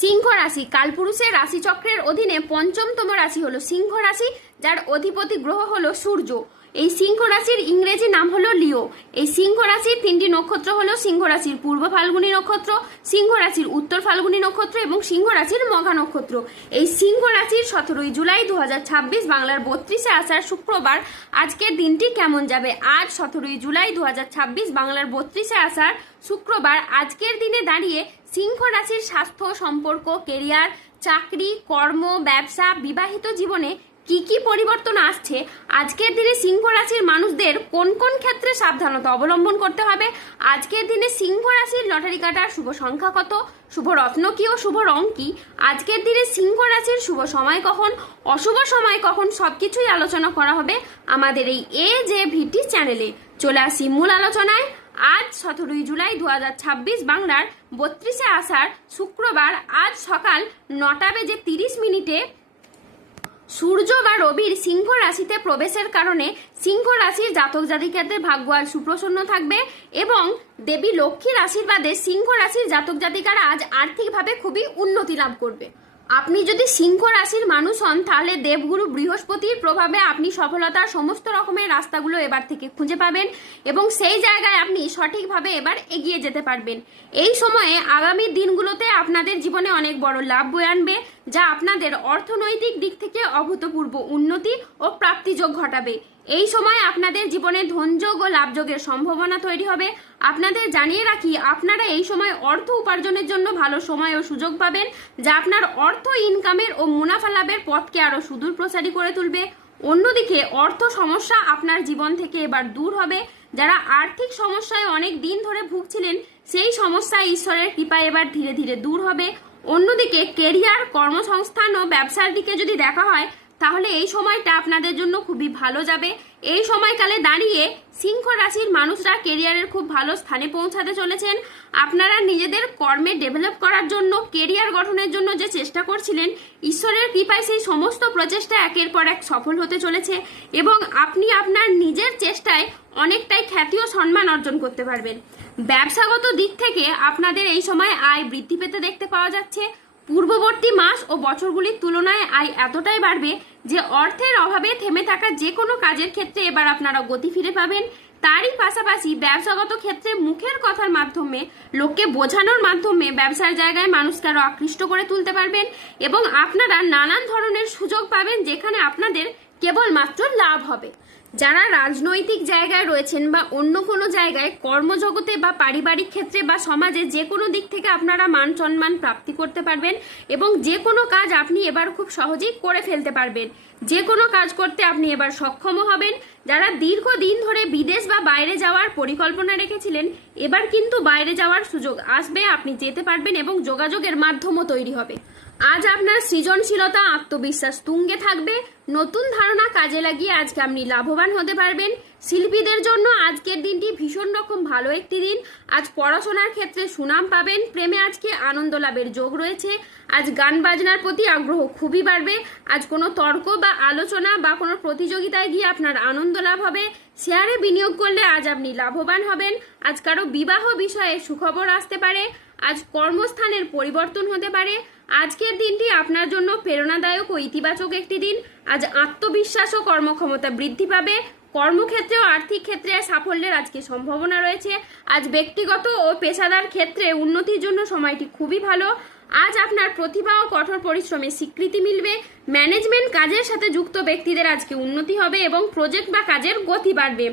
সিংহ রাশি কালপুরুষের রাশিচক্রের অধীনে পঞ্চমতম রাশি হলো সিংহ রাশি, যার অধিপতি গ্রহ হলো সূর্য। এই সিংহ রাশির ইংরেজি নাম হলো লিও। এই সিংহ রাশির তিনটি নক্ষত্র হলো সিংহ রাশির পূর্ব ফাল্গুনী নক্ষত্র, সিংহ রাশির উত্তর ফাল্গুনী নক্ষত্র এবং সিংহ রাশির মঘা নক্ষত্র। এই সিংহ রাশির 17 জুলাই 2026 বাংলার 32 আষাঢ় শুক্রবার আজকের দিনটি কেমন যাবে? আজ 17 জুলাই 2026 বাংলার 32 আষাঢ় শুক্রবার আজকের দিনে দাঁড়িয়ে সিংহ রাশির স্বাস্থ্য, সম্পর্ক, কেরিয়ার, চাকরি, কর্ম, ব্যবসা, বিবাহিত জীবনে কি কি পরিবর্তন আসছে, আজকের দিনে সিংহ রাশির মানুষদের কোন কোন ক্ষেত্রে সাবধানতা অবলম্বন করতে হবে, আজকের দিনে সিংহ রাশির লটারি কাটার শুভ সংখ্যা কত, শুভ রত্ন কি ও শুভ রং কি, আজকের দিনে সিংহ রাশির শুভ সময় কখন, অশুভ সময় কখন, সবকিছুই আলোচনা করা হবে আমাদের এই AJVT চ্যানেলে। চলে আসি মূল আলোচনায়। আজ 17 জুলাই 2026 বাংলার 32 আষাঢ় শুক্রবার আজ সকাল 9:30 সূর্য বা রবির সিংহ রাশিতে প্রবেশের কারণে সিংহ রাশির জাতক জাতিকাদের ভাগ্য আজ সুপ্রসন্ন থাকবে এবং দেবী লক্ষ্মীর আশীর্বাদে সিংহ রাশির জাতক জাতিকারা আজ আর্থিকভাবে খুবই উন্নতি লাভ করবে। আপনি যদি সিংহ রাশির মানুষ হন তাহলে দেবগুরু বৃহস্পতির প্রভাবে আপনি সফলতার সমস্ত রকমের রাস্তাগুলো এবার থেকে খুঁজে পাবেন এবং সেই জায়গায় আপনি সঠিকভাবে এবার এগিয়ে যেতে পারবেন। এই সময়ে আগামী দিনগুলোতে আপনাদের জীবনে অনেক বড় লাভ বয়ে আনবে, যা আপনাদের অর্থনৈতিক দিক থেকে অভূতপূর্ব উন্নতি ও প্রাপ্তিযোগ ঘটাবে। এই সময় আপনাদের জীবনে ধনযোগ ও লাভযোগের সম্ভাবনা তৈরি হবে। আপনাদের জানিয়ে রাখি, আপনারা এই সময় অর্থ উপার্জনের জন্য ভালো সময় ও সুযোগ পাবেন, যা আপনার অর্থ ইনকামের ও মুনাফা লাভের পথকে আরো সুদূর প্রসারী করে তুলবে। অন্যদিকে অর্থ সমস্যা আপনার জীবন থেকে এবার দূর হবে। যারা আর্থিক সমস্যায় অনেক দিন ধরে ভুগছিলেন, সেই সমস্যা ঈশ্বরের কৃপায় এবার ধীরে ধীরে দূর হবে। অন্যদিকে কেরিয়ার, কর্মসংস্থান ও ব্যবসার দিকে যদি দেখা হয় তাহলে এই সময়টা আপনাদের জন্য খুবই ভালো যাবে। এই সময়কালে দাঁড়িয়ে সিংহ রাশির মানুষরা কেরিয়ারের খুব ভালো স্থানে পৌঁছাতে চলেছেন। আপনারা নিজেদের কর্মে ডেভেলপ করার জন্য, কেরিয়ার গঠনের জন্য যে চেষ্টা করছিলেন, ঈশ্বরের কৃপায় সেই সমস্ত প্রচেষ্টা একের পর এক সফল হতে চলেছে এবং আপনি আপনার নিজের চেষ্টায় অনেকটাই খ্যাতি ও সম্মান অর্জন করতে পারবেন। ব্যবসাগত দিক থেকে আপনাদের এই সময় আয় বৃদ্ধি পেতে দেখতে পাওয়া যাচ্ছে। পূর্ববর্তী মাস ও বছরগুলির তুলনায় আয় এতটাই বাড়বে যে অর্থের অভাবে থেমে থাকা যে কোনো কাজের ক্ষেত্রে এবার আপনারা গতি ফিরে পাবেন। তারই পাশাপাশি ব্যবসাগত ক্ষেত্রে মুখের কথার মাধ্যমে, লোককে বোঝানোর মাধ্যমে ব্যবসার জায়গায় মানুষকে আরো আকৃষ্ট করে তুলতে পারবেন এবং আপনারা নানান ধরনের সুযোগ পাবেন যেখানে আপনাদের কেবলমাত্র লাভ হবে। যারা রাজনৈতিক জায়গায় রয়েছেন বা অন্য কোনো জায়গায় কর্মজগতে বা পারিবারিক ক্ষেত্রে বা সমাজে যে কোনো দিক থেকে আপনারা মান সম্মান প্রাপ্তি করতে পারবেন এবং যে কোনো কাজ আপনি এবার খুব সহজেই করে ফেলতে পারবেন। যে কোনো কাজ করতে আপনি এবার সক্ষম হবেন। যারা দীর্ঘদিন ধরে বিদেশ বা বাইরে যাওয়ার পরিকল্পনা রেখেছিলেন, এবার কিন্তু বাইরে যাওয়ার সুযোগ আসবে, আপনি যেতে পারবেন এবং যোগাযোগের মাধ্যমও তৈরি হবে। আজ আপনার সৃজনশীলতা, আত্মবিশ্বাস তুঙ্গে থাকবে। নতুন ধারণা কাজে লাগিয়ে আজকে আপনি লাভবান হতে পারবেন। শিল্পীদের জন্য আজকের দিনটি ভীষণ রকম ভালো একটি দিন। আজ পড়াশোনার ক্ষেত্রে সুনাম পাবেন। প্রেমে আজকে আনন্দ লাভের যোগ রয়েছে। আজ গান বাজনার প্রতি আগ্রহ খুবই বাড়বে। আজ কোনো তর্ক বা আলোচনা বা কোনো প্রতিযোগিতায় গিয়ে আপনার আনন্দ লাভ হবে। শেয়ারে বিনিয়োগ করলে আজ আপনি লাভবান হবেন। আজ কারো বিবাহ বিষয়ে সুখবর আসতে পারে। আজ কর্মস্থানের পরিবর্তন হতে পারে। আজকের দিনটি আপনার জন্য প্রেরণাদায়ক ও ইতিবাচক একটি দিন। আজ আত্মবিশ্বাস ও কর্মক্ষমতা বৃদ্ধি পাবে। কর্মক্ষেত্রে ও আর্থিক ক্ষেত্রে সাফল্যের আজকে সম্ভাবনা রয়েছে। আজ ব্যক্তিগত ও পেশাদার ক্ষেত্রে উন্নতির জন্য সময়টি খুবই ভালো। আজ আপনার প্রতিভা ও কঠোর পরিশ্রমের স্বীকৃতি মিলবে। ম্যানেজমেন্ট কাজের সাথে যুক্ত ব্যক্তিদের আজকে উন্নতি হবে এবং প্রজেক্ট বা কাজের গতি বাড়বে।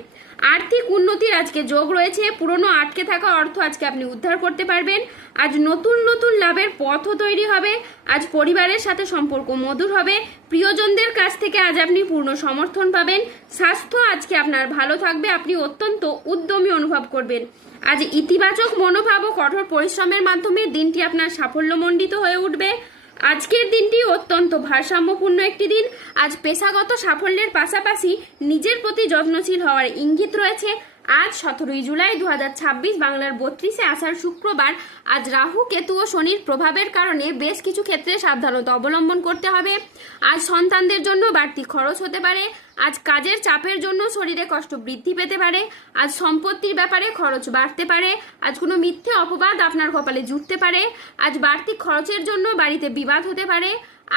আর্থিক উন্নতির আজকে যোগ রয়েছে। পুরনো আটকে থাকা অর্থ আজকে আপনি উদ্ধার করতে পারবেন। আজ নতুন নতুন লাভের পথও তৈরি হবে। আজ পরিবারের সাথে সম্পর্ক মধুর হবে। প্রিয়জনদের কাছ থেকে আজ আপনি পূর্ণ সমর্থন পাবেন। স্বাস্থ্য আজকে আপনার ভালো থাকবে। আপনি অত্যন্ত উদ্যমী অনুভব করবেন। আজ ইতিবাচক মনোভাব ও কঠোর পরিশ্রমের মাধ্যমে দিনটি আপনার সাফল্যমণ্ডিত হয়ে উঠবে। আজকের দিনটি অত্যন্ত ভারসাম্যপূর্ণ একটি দিন। আজ পেশাগত সাফল্যের পাশাপাশি নিজের প্রতি যত্নশীল হওয়ার ইঙ্গিত রয়েছে। আজ 17 জুলাই 2026 বাংলার 32 আষাঢ় শুক্রবার। আজ রাহু কেতু ও শনির প্রভাবের কারণে বেশ কিছু ক্ষেত্রে সাবধানতা অবলম্বন করতে হবে। আজ সন্তানদের জন্য বাড়তি খরচ হতে পারে। আজ কাজের চাপের জন্য শরীরে কষ্ট বৃদ্ধি পেতে পারে। আজ সম্পত্তির ব্যাপারে খরচ বাড়তে পারে। আজ কোনো মিথ্যে অপবাদ আপনার কপালে জুটতে পারে। আজ বাড়তি খরচের জন্য বাড়িতে বিবাদ হতে পারে।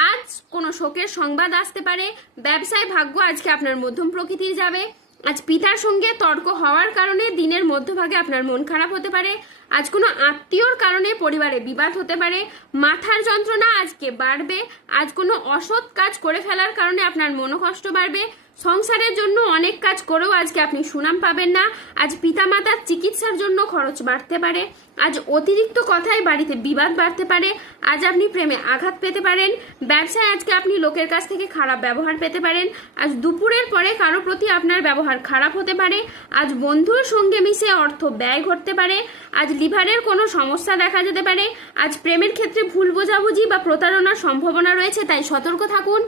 আজ কোনো শোকের সংবাদ আসতে পারে। ব্যবসায় ভাগ্য আজকে আপনার মধ্যম প্রকৃতির যাবে। আজ পিতার সঙ্গে তর্ক হওয়ার কারণে দিনের মধ্যভাগে আপনার মন খারাপ হতে পারে। আজ কোনো আত্মীয়র কারণে পরিবারে বিবাদ হতে পারে। মাথার যন্ত্রণা আজকে বাড়বে। আজ কোনো অসৎ কাজ করে ফেলার কারণে আপনার মনোকষ্ট বাড়বে। সংসারের জন্য অনেক কাজ করেও আজকে আপনি সুনাম পাবেন না। আজ পিতামাতার চিকিৎসার জন্য খরচ বাড়তে পারে। আজ অতিরিক্ত কথায় বাড়িতে বিবাদ বাড়তে পারে। আজ আপনি প্রেমে আঘাত পেতে পারেন। ব্যবসায় আজকে আপনি লোকের কাছ থেকে খারাপ ব্যবহার পেতে পারেন। আজ দুপুরের পরে কারো প্রতি আপনার ব্যবহার খারাপ হতে পারে। আজ বন্ধুর সঙ্গে মিশে অর্থ ব্যয় ঘটতে পারে। আজ লিভারের কোনো সমস্যা দেখা যেতে পারে। আজ প্রেমের ক্ষেত্রে ভুল বোঝাবুঝি বা প্রতারণার সম্ভাবনা রয়েছে, তাই সতর্ক থাকুন।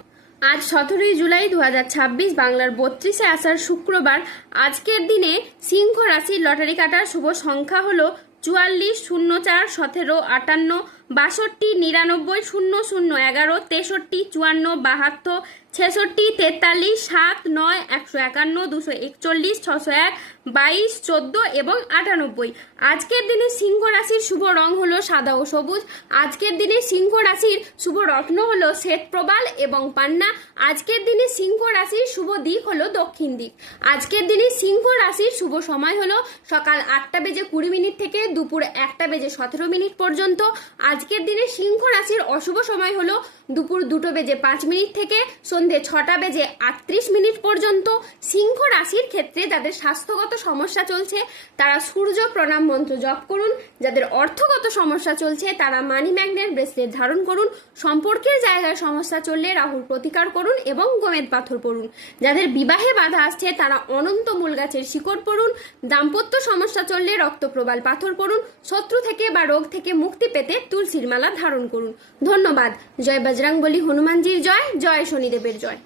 আজ 17 জুলাই 2026 বাংলার 32 আষাঢ় শুক্রবার। আজকের দিনে সিংহ রাশির লটারি কাটার শুভ সংখ্যা হলো 44, 04, 17, 58, 62, 99, 00, 11, 63, 54, 72, 66, 43, 7, 9, 151, 241, 601, 22, 14 এবং 98। আজকের দিনে সিংহ রাশির শুভ রং হলো সাদা ও সবুজ। আজকের দিনে সিংহ রাশির শুভ রত্ন হলো শ্বেত প্রবাল এবং পান্না। আজকের দিনে সিংহ রাশির শুভ দিক হলো দক্ষিণ দিক। আজকের দিনে সিংহ রাশির শুভ সময় হলো সকাল 8:20 থেকে দুপুর 1:17 পর্যন্ত। আজকের দিনে সিংহ রাশির অশুভ সময় হলো দুপুর 2:05 থেকে সন্ধে 6:38 পর্যন্ত। সিংহ রাশির ক্ষেত্রে যাদের স্বাস্থ্যগত সমস্যা চলছে তারা সূর্য প্রণাম মন্ত্র জপ করুন। যাদের অর্থগত সমস্যা চলছে তারা মানি ম্যাগনেট ব্রেসলেট ধারণ করুন। সম্পর্কের জায়গায় সমস্যা চললে রাহুর প্রতিকার করুন এবং গোমেদ পাথর পড়ুন। যাদের বিবাহে বাধা আসছে তারা অনন্ত মূল গাছের শিকড় পড়ুন। দাম্পত্য সমস্যা চললে রক্তপ্রবাল পাথর পড়ুন। শত্রু থেকে বা রোগ থেকে মুক্তি পেতে তুলসীর মালা ধারণ করুন। ধন্যবাদ। জয় বজরংবলী, হনুমানজির জয়, জয় শনিদেবের জয়।